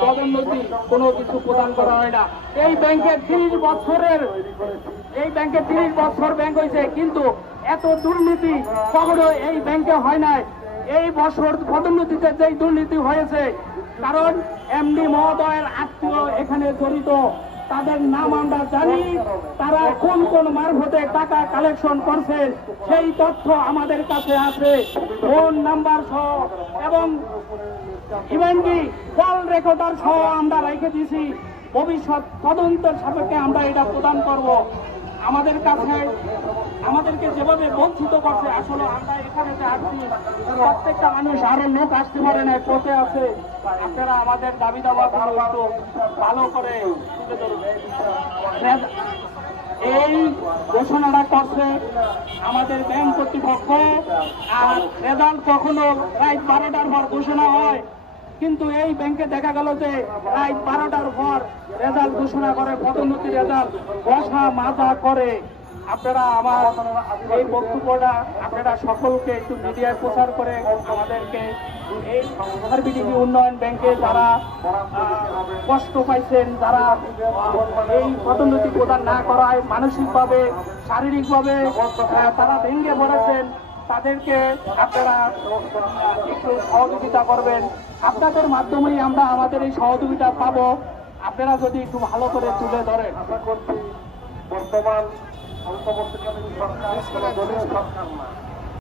পদোন্নতি কোনো কিছু প্রদান করা হয় না। এই ব্যাংকের 30 বছর ব্যাংক হয়েছে, কিন্তু এত দুর্নীতি কখনো এই ব্যাংকে হয় নাই। এই বছর পদোন্নতিতে যেই দুর্নীতি হয়েছে, কারণ এমডি মহোদয়ের আত্মীয় এখানে জড়িত, তাদের নাম আমরা জানি, তারা কোন কোন মারফতে টাকা কালেকশন করছে সেই তথ্য আমাদের কাছে আছে, ফোন নাম্বার সহ এবং ইভেনকি কল রেকর্ডার সহ আমরা রেখে দিয়েছি। ভবিষ্যৎ তদন্তের সাপেক্ষে আমরা এটা প্রদান করব। আমাদের কাছে আমাদেরকে যেভাবে বঞ্চিত করছে, আসলে আমরা এখানে যে আসছি প্রত্যেকটা মানুষ, আরো লোক আসতে পারে না, পথে আছে, আপনারা আমাদের দাবি দাওয়াগুলো একটু ভালো করে তুলে ধরবেন। এই ঘোষণাটা করছে আমাদের ব্যাংক কর্তৃপক্ষ, আর রেজাল্ট কখনো রাত 12টার পর ঘোষণা হয়, কিন্তু এই ব্যাংকে দেখা গেল যে রাত 12টার পর রেজাল্ট ঘোষণা করে, পদোন্নতি রেজাল্ট বসা মাজা করে। আপনারা আমার এই বক্তব্যটা আপনারা সকলকে একটু মিডিয়ায় প্রচার করে আমাদেরকে এই আরবিডিবি উন্নয়ন ব্যাংকে যারা কষ্ট পাইছেন, যারা এই পদোন্নতি প্রদান না করায় মানসিকভাবে শারীরিকভাবে তারা ভেঙে পড়েছেন, তাদেরকে আপনারা একটু সহযোগিতা করবেন। আপনাদের মাধ্যমেই আমরা আমাদের এই সহযোগিতা পাবো, আপনারা যদি একটু ভালো করে তুলে ধরেন। বর্তমান অন্তর্বর্তীকালীন সরকার দলীয় সরকার না।